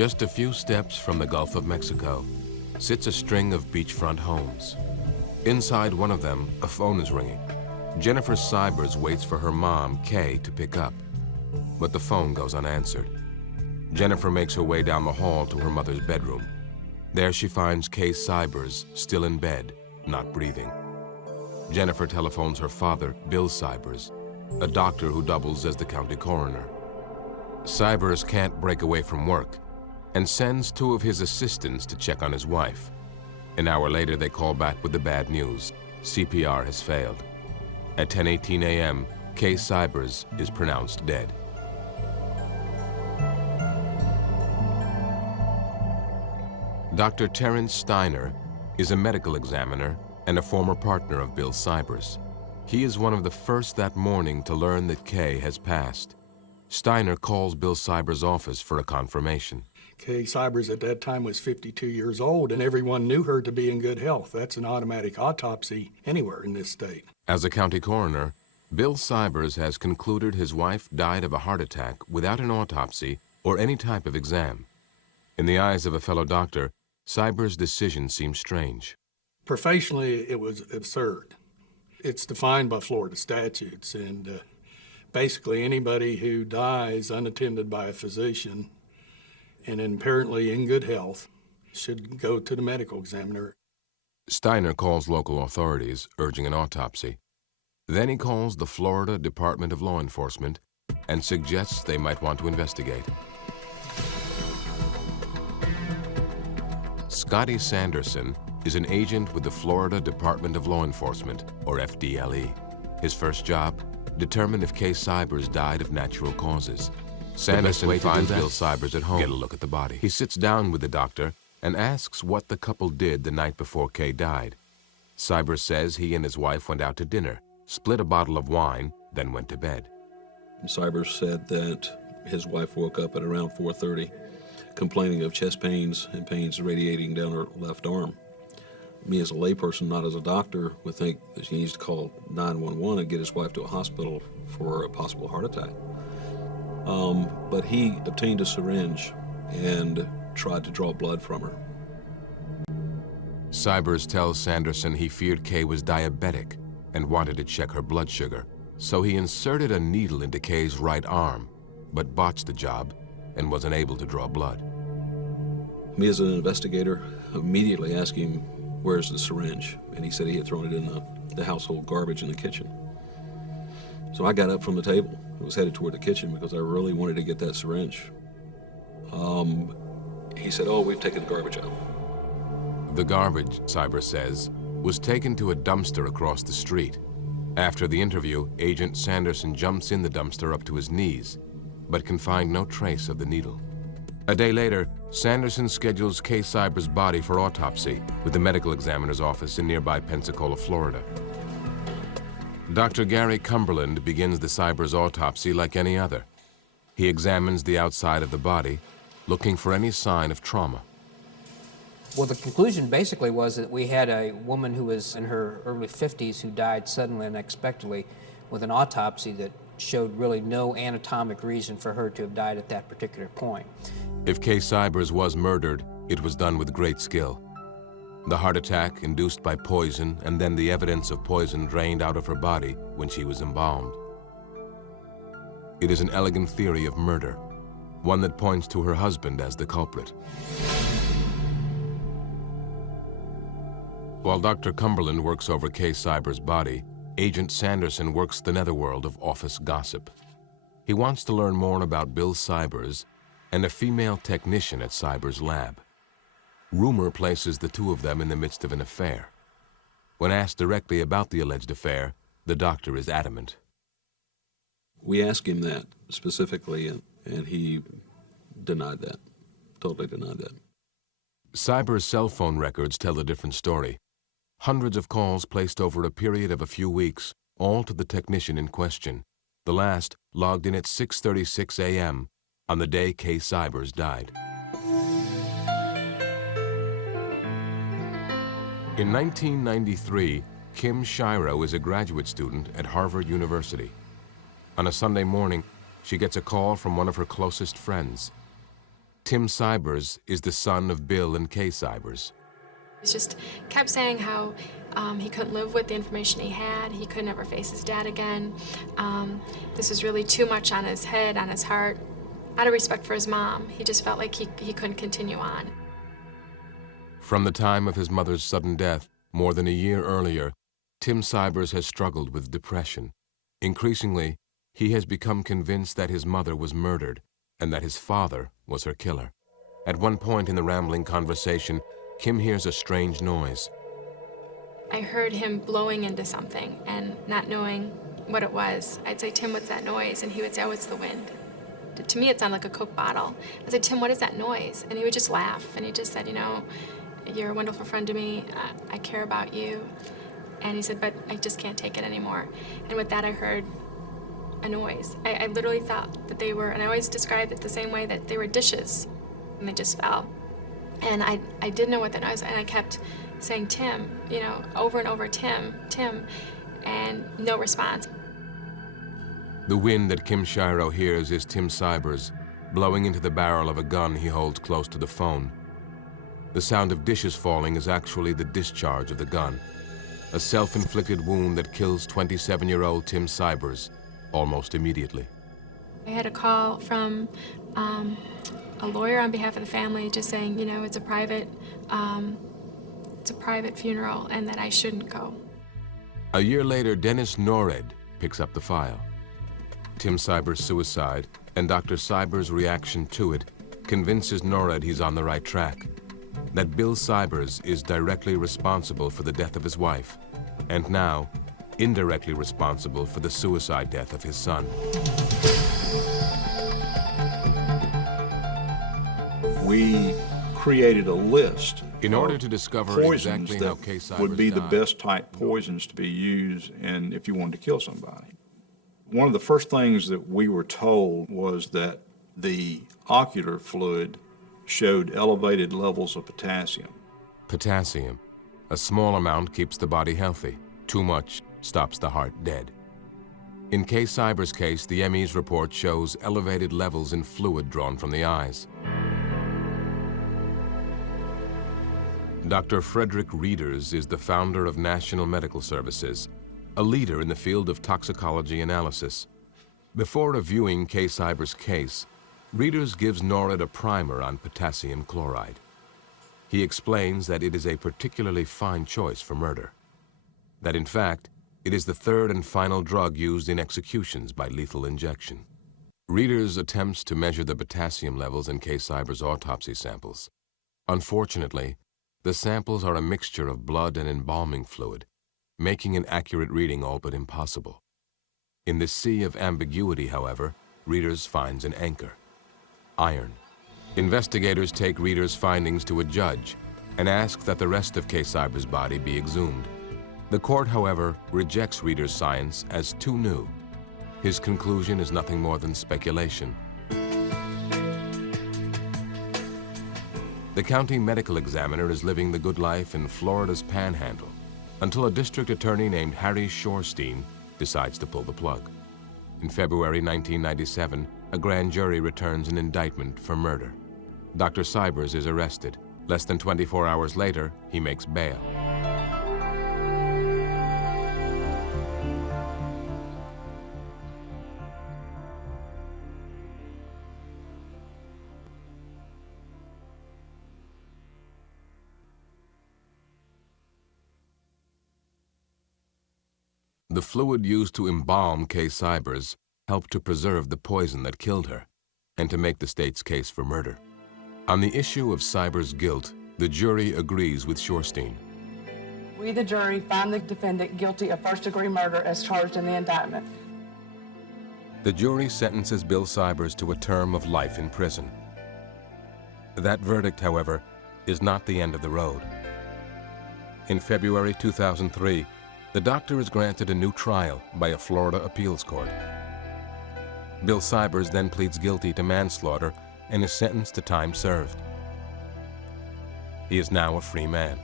Just a few steps from the Gulf of Mexico sits a string of beachfront homes. Inside one of them, a phone is ringing. Jennifer Sybers waits for her mom, Kay, to pick up, but the phone goes unanswered. Jennifer makes her way down the hall to her mother's bedroom. There she finds Kay Sybers still in bed, not breathing. Jennifer telephones her father, Bill Sybers, a doctor who doubles as the county coroner. Sybers can't break away from work and sends two of his assistants to check on his wife. An hour later, they call back with the bad news. CPR has failed. At 10:18 a.m., Kay Sybers is pronounced dead. Dr. Terrence Steiner is a medical examiner and a former partner of Bill Sybers. He is one of the first that morning to learn that Kay has passed. Steiner calls Bill Sybers' office for a confirmation. Kay Sybers at that time was 52 years old, and everyone knew her to be in good health. That's an automatic autopsy anywhere in this state. As a county coroner, Bill Sybers has concluded his wife died of a heart attack without an autopsy or any type of exam. In the eyes of a fellow doctor, Sybers' decision seems strange. Professionally, it was absurd. It's defined by Florida statutes, and basically anybody who dies unattended by a physician and apparently in good health should go to the medical examiner. Steiner calls local authorities, urging an autopsy. Then he calls the Florida Department of Law Enforcement and suggests they might want to investigate. Scotty Sanderson is an agent with the Florida Department of Law Enforcement, or FDLE. His first job, determine if Kay Sybers died of natural causes. Sanderson finds Bill Sybers at home. Get a look at the body. He sits down with the doctor and asks what the couple did the night before Kay died. Sybers says he and his wife went out to dinner, split a bottle of wine, then went to bed. Sybers said that his wife woke up at around 4:30, complaining of chest pains and pains radiating down her left arm. Me as a layperson, not as a doctor, would think that he needs to call 911 and get his wife to a hospital for a possible heart attack. But he obtained a syringe and tried to draw blood from her. Sybers tells Sanderson he feared Kay was diabetic and wanted to check her blood sugar, so he inserted a needle into Kay's right arm, but botched the job and was unable to draw blood. Me as an investigator immediately asked him, "Where's the syringe?" And he said he had thrown it in the household garbage in the kitchen. So I got up from the table and was headed toward the kitchen because I really wanted to get that syringe. He said, "Oh, we've taken the garbage out." The garbage, Sybers says, was taken to a dumpster across the street. After the interview, Agent Sanderson jumps in the dumpster up to his knees, but can find no trace of the needle. A day later, Sanderson schedules Kay Sybers' body for autopsy with the medical examiner's office in nearby Pensacola, Florida. Dr. Gary Cumberland begins the Sybers autopsy like any other. He examines the outside of the body, looking for any sign of trauma. Well, the conclusion basically was that we had a woman who was in her early 50s who died suddenly and unexpectedly with an autopsy that showed really no anatomic reason for her to have died at that particular point. If Kay Sybers was murdered, it was done with great skill. The heart attack induced by poison and then the evidence of poison drained out of her body when she was embalmed. It is an elegant theory of murder, one that points to her husband as the culprit. While Dr. Cumberland works over Kay Sybers' body, Agent Sanderson works the netherworld of office gossip. He wants to learn more about Bill Sybers and a female technician at Sybers' lab. Rumor places the two of them in the midst of an affair. When asked directly about the alleged affair, the doctor is adamant. We asked him that specifically, and he denied that, totally denied that. Sybers' cell phone records tell a different story. Hundreds of calls placed over a period of a few weeks, all to the technician in question. The last logged in at 6:36 a.m. on the day Kay Sybers died. In 1993, Kim Shiro is a graduate student at Harvard University. On a Sunday morning, she gets a call from one of her closest friends. Tim Sybers is the son of Bill and Kay Sybers. He just kept saying how he couldn't live with the information he had. He could never face his dad again. This was really too much on his head, on his heart. Out of respect for his mom, he just felt like he couldn't continue on. From the time of his mother's sudden death, more than a year earlier, Tim Sybers has struggled with depression. Increasingly, he has become convinced that his mother was murdered and that his father was her killer. At one point in the rambling conversation, Kim hears a strange noise. I heard him blowing into something and not knowing what it was. I'd say, "Tim, what's that noise?" And he would say, "Oh, it's the wind." To me, it sounded like a Coke bottle. I said, "Tim, what is that noise?" And he would just laugh. And he just said, "You know, you're a wonderful friend to me. I care about you." And he said, "But I just can't take it anymore." And with that, I heard a noise. I literally thought that they were, and I always described it the same way, that they were dishes, and they just fell. And I didn't know what that noise was, and I kept saying, "Tim," you know, over and over, "Tim, Tim," and no response. The wind that Kim Shiro hears is Tim Sybers blowing into the barrel of a gun he holds close to the phone. The sound of dishes falling is actually the discharge of the gun, a self-inflicted wound that kills 27-year-old Tim Sybers almost immediately. I had a call from a lawyer on behalf of the family just saying, you know, it's a private funeral and that I shouldn't go. A year later, Dennis Norred picks up the file. Tim Sybers' suicide and Dr. Sybers' reaction to it convinces Norred he's on the right track, that Bill Sybers is directly responsible for the death of his wife, and now indirectly responsible for the suicide death of his son. We created a list In order of to discover poisons exactly how that Kay Sybers would be the died, best type poisons to be used and if you wanted to kill somebody. One of the first things that we were told was that the ocular fluid showed elevated levels of potassium. Potassium. A small amount keeps the body healthy. Too much stops the heart dead. In Kay Sybers' case, the ME's report shows elevated levels in fluid drawn from the eyes. Dr. Frederick Reeders is the founder of National Medical Services, a leader in the field of toxicology analysis. Before reviewing Kay Sybers' case, Reeders gives Norred a primer on potassium chloride. He explains that it is a particularly fine choice for murder, that in fact, it is the third and final drug used in executions by lethal injection. Reeders attempts to measure the potassium levels in Kay Sybers' autopsy samples. Unfortunately, the samples are a mixture of blood and embalming fluid, making an accurate reading all but impossible. In this sea of ambiguity, however, Reeders finds an anchor: iron. Investigators take Reeders' findings to a judge and ask that the rest of Kay Sybers' body be exhumed. The court, however, rejects Reeders' science as too new. His conclusion is nothing more than speculation. The county medical examiner is living the good life in Florida's Panhandle until a district attorney named Harry Shorstein decides to pull the plug. In February 1997, a grand jury returns an indictment for murder. Dr. Sybers is arrested. Less than 24 hours later, he makes bail. The fluid used to embalm Kay Sybers helped to preserve the poison that killed her and to make the state's case for murder. On the issue of Sybers' guilt, the jury agrees with Shorstein. We, the jury, find the defendant guilty of first-degree murder as charged in the indictment. The jury sentences Bill Sybers to a term of life in prison. That verdict, however, is not the end of the road. In February 2003, the doctor is granted a new trial by a Florida appeals court. Bill Sybers then pleads guilty to manslaughter and is sentenced to time served. He is now a free man.